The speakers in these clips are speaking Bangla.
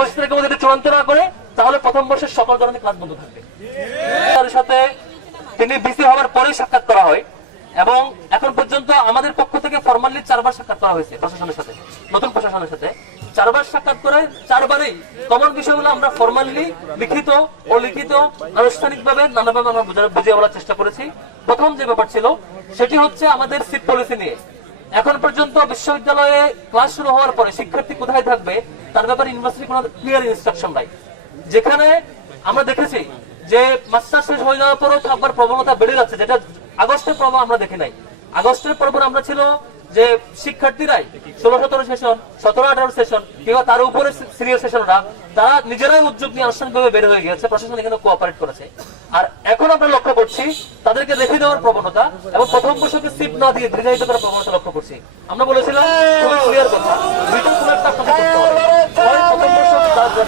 পরিস্থিতিকে যদি চূড়ান্ত না করে তাহলে প্রথম বর্ষের সকল ধরনের ক্লাস বন্ধ থাকবে। তার সাথে তিনি বিসি হওয়ার পরেই সাক্ষাৎ করা হয় এবং এখন পর্যন্ত আমাদের পক্ষ থেকে ফরমালি 4 বার সাক্ষাৎ করা হয়েছে প্রশাসনের সাথে, নতুন প্রশাসনের সাথে 4 বার সাক্ষাৎ করে 4 বারেই কমন বিষয়গুলো আমরা ফরমালি লিখিত ও লিখিত আনুষ্ঠানিকভাবে নানাভাবে আমরা বুঝিয়ে বলার চেষ্টা করেছি। প্রথম যে ব্যাপার ছিল সেটি হচ্ছে আমাদের সিট পলিসি নিয়ে। এখন পর্যন্ত বিশ্ববিদ্যালয়ে ক্লাস শুরু হওয়ার পরে শিক্ষার্থী কোথায় থাকবে তার ব্যাপারে ইউনিভার্সিটি কোনো ক্লিয়ার ইনস্ট্রাকশন নাই। যেখানে আমরা দেখেছি যে মাস্টার শেষ হয়ে যাওয়ার পরও থাকবার প্রবণতা বেড়ে যাচ্ছে, যেটা আগস্টের পর্ব আমরা দেখি নাই। আগস্টের পর্ব আমরা ছিল যে শিক্ষার্থীরাই 16-17 সেশন, 17-18 সেশন কিংবা তার উপরে সিনিয়র সেশনরা তারা নিজেরাই উদ্যোগ নিয়ে আনুষ্ঠানিকভাবে বের হয়ে গিয়েছে, প্রশাসন এখানে কোঅপারেট করেছে। আর এখন আমরা লক্ষ্য করছি তাদেরকে রেখে দেওয়ার প্রবণতা এবং প্রথম বর্ষকে সিট না দিয়ে দীর্ঘায়িত করার প্রবণতা লক্ষ্য করছি। আমরা বলেছিলাম খুবই ক্লিয়ার কথা, দুইটা কোনো একটা আপনাকে করতে হবে। প্রথম বর্ষ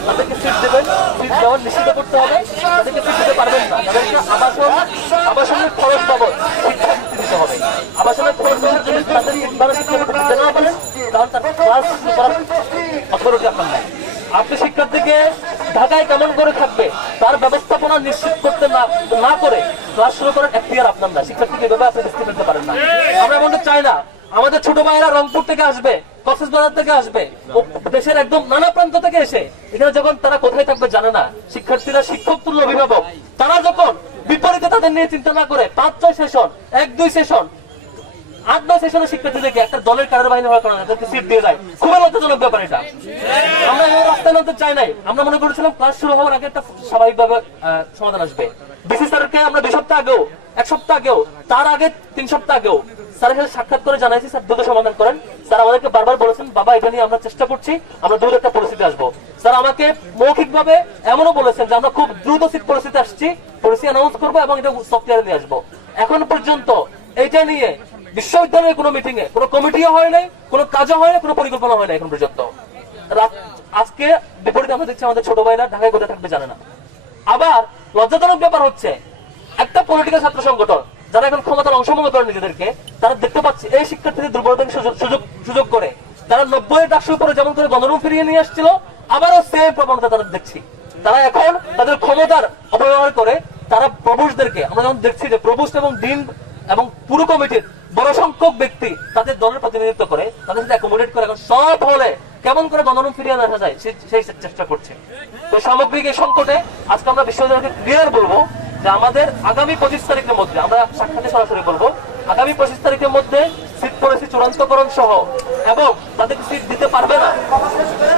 তাদেরকে সিট দেবেন, সিট দেওয়ার নিশ্চিত করতে হবে। তাদেরকে সিট দিতে পারবেন না, তাদেরকে আবাসনের খরচ বাবদ শিক্ষাবৃত্তি দিতে হবে। আবাসনের খরচ বাবদ যদি তাদের ঠিকভাবে শিক্ষাবৃত্তি দিতে না পারেন তাহলে তার ক্লাস করার অথরিটি আপনার নাই। আপনি শিক্ষার্থীকে ঢাকায় কেমন করে থাকবে তার ব্যবস্থাপনা নিশ্চিত করতে না করে ক্লাস শুরু করার এখতিয়ার আপনার না। শিক্ষার্থীকে এভাবে আপনি নিশ্চিত করতে পারেন না। আমরা এমনটা চাই না। আমাদের ছোট ভাইয়েরা রংপুর থেকে আসবে, কক্সবাজার থেকে আসবে, দেশের একদম নানা প্রান্ত থেকে এসে এখানে যখন তারা কোথায় থাকবে জানে না, শিক্ষার্থীরা শিক্ষক তুল্য অভিভাবক, তারা যখন বিপরীতে তাদের নিয়ে চিন্তা না করে 5-6 সেশন, 1-2 সেশন, 8-9 সেশনের শিক্ষার্থীদেরকে একটা দলের কারার বাহিনী হওয়ার কারণে তাদেরকে সিট দিয়ে যায়। খুবই লজ্জাজনক ব্যাপার এটা। আমরা এই রাস্তায় নামতে চাই নাই। আমরা মনে করেছিলাম ক্লাস শুরু হওয়ার আগে একটা স্বাভাবিকভাবে সমাধান আসবে। বিসি স্যারকে আমরা 2 সপ্তাহ আগেও, 1 সপ্তাহ আগেও, তার আগে 3 সপ্তাহ আগেও স্যারের সাথে সাক্ষাৎ করে জানাইছি স্যার দ্রুত সমাধান করেন। স্যার আমাদেরকে বারবার বলেছেন বাবা এটা নিয়ে আমরা চেষ্টা করছি, আমরা দ্রুত একটা পরিস্থিতি আসবো। স্যার আমাকে মৌখিকভাবে এমনও বলেছেন যে আমরা খুব দ্রুত পরিস্থিতি আসছি, পলিসি অ্যানাউন্স করবো এবং এটা সফটওয়্যারে নিয়ে আসবো। এখন পর্যন্ত এইটা নিয়ে বিশ্ববিদ্যালয়ের কোনো মিটিং এ কোনো কমিটিও হয় নাই, কোনো কাজও হয় না, কোনো পরিকল্পনা হয় না এখন পর্যন্ত। আজকে বিপরীতে আমরা দেখছি আমাদের ছোট ভাইরা ঢাকায় কোথায় থাকবে জানে না। আবার লজ্জাজনক ব্যাপার হচ্ছে একটা পলিটিক্যাল ছাত্র সংগঠন যারা এখন ক্ষমতার অংশ মনে করেন নিজেদেরকে, তারা দেখতে পাচ্ছে এই শিক্ষার্থীদের দুর্বলতাকে সুযোগ করে তারা 90-এর ডাকসুর উপরে যেমন করে গণরুম ফিরিয়ে নিয়ে আসছিল, আবারও সেম প্রবণতা তারা দেখছি। তারা এখন তাদের ক্ষমতার অপব্যবহার করে তারা প্রভুষদেরকে, আমরা যেমন দেখছি যে প্রভুষ্ট এবং ডিন এবং পুরো কমিটির বড় সংখ্যক ব্যক্তি তাদের দলের প্রতিনিধিত্ব করে, তাদের সাথে অ্যাকোমোডেট করে এখন সব হলে কেমন করে গণরুম ফিরিয়ে আসা যায় সেই চেষ্টা করছে। তো সামগ্রিক এই সংকটে আজকে আমরা বিশ্ববিদ্যালয়কে ক্লিয়ার বলবো যে আমাদের আগামী 25 তারিখের মধ্যে, আমরা সাক্ষাতে সরাসরি বলবো, আগামী 25 তারিখের মধ্যে সিট পলিসি চূড়ান্তকরণ সহ এবং তাদেরকে সিট দিতে পারবে না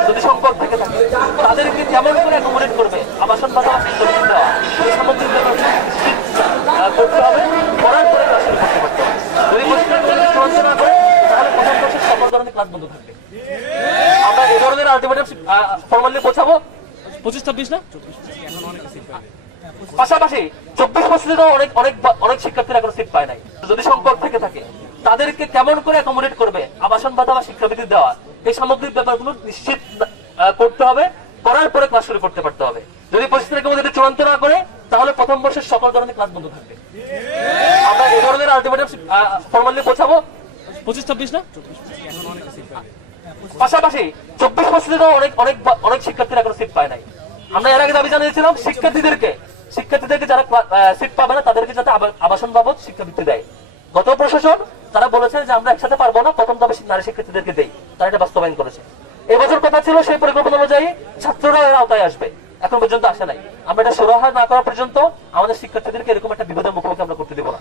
যদি সংকট থেকে থাকে তাদেরকে কেমন করে অ্যাকোমোডেট করবে, আবাসন ভাতা দেওয়া, এই সামগ্রিক করতে হবে, করার পরে ক্লাস শুরু করতে পারতে হবে। যদি চূড়ান্ত না করে তাহলে প্রথম বর্ষের সকল ধরনের ক্লাস বন্ধ থাকবে। আমরা এই ধরনের আলটিমেটাম ফরমালি পৌঁছাবো 25-26 না, পাশাপাশি 24-25 অনেক শিক্ষার্থীরা এখন সিট পায় নাই। যদি সংকট থেকে থাকে তাদেরকে কেমন করে অ্যাকোমোডেট করবে, আবাসন ভাতা বা শিক্ষাবৃত্তি দেওয়া, এই সামগ্রিক ব্যাপারগুলো নিশ্চিত করতে হবে, করার পরে ক্লাস শুরু করতে পারতে হবে। যদি পরিস্থিতিকে যদি চূড়ান্ত না করে তাহলে প্রথম বর্ষের সকল ধরনের ক্লাস বন্ধ থাকবে। আমরা এই ধরনের আলটিমেটাম ফরমালি পৌঁছাবো 25-26 না, পাশাপাশি 24-25 অনেক শিক্ষার্থীরা এখন সিট পায় নাই। আমরা এর আগে দাবি জানিয়েছিলাম শিক্ষার্থীদেরকে যারা সিট পাবে না তাদেরকে যাতে আবাসন বাবদ শিক্ষাবৃত্তি দেয়। গত প্রশাসন তারা বলেছে যে আমরা একসাথে পারবো না, প্রথম দাবি নারী শিক্ষার্থীদেরকে দেই, তারা এটা বাস্তবায়ন করেছে। এবছর কথা ছিল সেই পরিকল্পনা অনুযায়ী ছাত্ররা এর আওতায় আসবে, এখন পর্যন্ত আসে নাই। আমরা এটা সুরাহা না করা পর্যন্ত আমাদের শিক্ষার্থীদেরকে এরকম একটা বিপদের মুখোমুখি আমরা করতে দেবো না।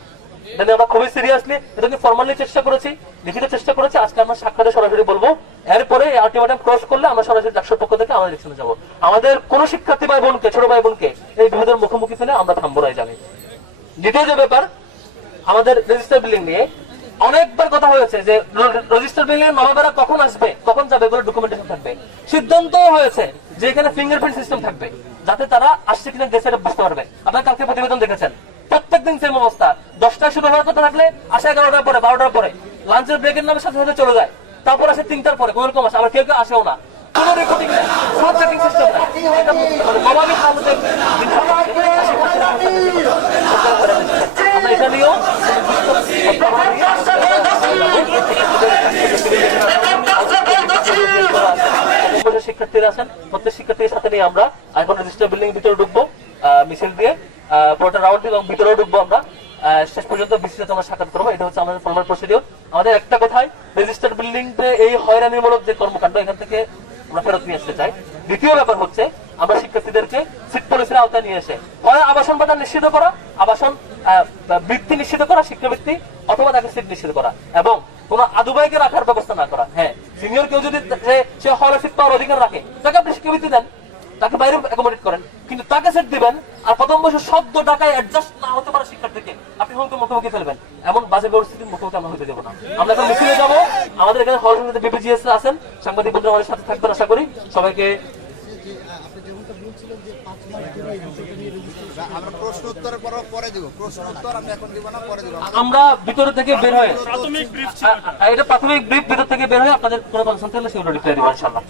আমরা খুবই সিরিয়াসলি এটাকে ফর্মালি চেষ্টা করেছি, লিখিত চেষ্টা করেছি। আজকে আমরা সাক্ষাতে সরাসরি বলবো, এরপরে আলটিমেটাম ক্রস করলে আমরা সরাসরি ডাকসুর পক্ষ থেকে আমাদের ইলেকশনে যাবো। আমাদের কোন শিক্ষার্থী ভাই বোনকে, ছোট ভাই বোনকে এই বিপদের মুখোমুখি ফেলে আমরা থামবো না জানি। দ্বিতীয় যে ব্যাপার আমাদের রেজিস্টার বিল্ডিং নিয়ে অনেকবার কথা হয়েছে যে রেজিস্টার বিল্ডিং এর নবাবেরা কখন আসবে, কখন যাবে, এগুলো ডকুমেন্টেশন থাকবে। সিদ্ধান্ত হয়েছে যে এখানে ফিঙ্গারপ্রিন্ট সিস্টেম থাকবে, যাতে তারা আসছে কিনা দেশে বুঝতে পারবে। আপনারা কালকে প্রতিবেদন দেখেছেন, প্রত্যেকদিন সেম অবস্থা। 10টায় শুরু হওয়ার কথা থাকলে আসে 11টার পরে, 12টার পরে, লাঞ্চের ব্রেকের নামে সাথে সাথে চলে যায়, তারপর আসে 3টার পরে, কোন রকম আসে, আবার কেউ আসেও না, কোন রেকর্ডিং নেই, কোন চেকিং সিস্টেম নেই। আমরা এটা নিয়েও শিক্ষার্থীরা আসেন, প্রত্যেক শিক্ষার্থীর সাথে নিয়ে আমরা এখন রেজিস্টার বিল্ডিং ভিতরে ঢুকবো মিছিল দিয়ে, পুরোটা রাউন্ড দিব এবং ভিতরেও ঢুকবো আমরা। শেষ পর্যন্ত বিসির সাথে আমরা সাক্ষাৎ করবো। এটা হচ্ছে আমাদের ফর্মাল প্রসিডিওর। আমাদের একটা কথাই, রেজিস্টার বিল্ডিং এই হয়রানিমূলক যে কর্মকাণ্ড এখান থেকে আমরা ফেরত নিয়ে আসতে চাই। দ্বিতীয় ব্যাপার হচ্ছে আমরা শিক্ষার্থীদেরকে সিট পলিসির আওতায় নিয়ে এসে হয় আবাসন ভাতা নিশ্চিত করা, আবাসন বৃত্তি নিশ্চিত করা, শিক্ষাবৃত্তি, অথবা তাকে সিট নিশ্চিত করা, এবং কোন আদুবাইকে রাখার ব্যবস্থা না করা। হ্যাঁ, সিনিয়র কেউ যদি সে হলে সিট পাওয়ার অধিকার রাখে, তাকে আপনি শিক্ষাবৃত্তি দেন, তাকে বাইরে অ্যাকোমোডেট করেন, কিন্তু তাকে সেট দিবেন আর প্রথম বছর ১৪ টাকায় অ্যাডজাস্ট না হতে পারে শিক্ষার্থীকে আপনি হয়তো মুখোমুখি ফেলবেন, এমন বাজে পরিস্থিতির মুখোমুখি আমরা হতে দেবো না। আমরা এখন মিছিলে যাবো। আমাদের এখানে হল সংসদে বিপিজিএস আছেন, সাংবাদিক বন্ধুরা আমাদের সাথে থাকবেন আশা করি। সবাইকে আমরা ভিতর থেকে বের হয়ে, এটা প্রাথমিক ব্রিফ, ভিতর থেকে বের হয়ে আপনাদের কোনো কনসার্ন থাকলে সেগুলো রিপ্লাই দিব ইনশাআল্লাহ।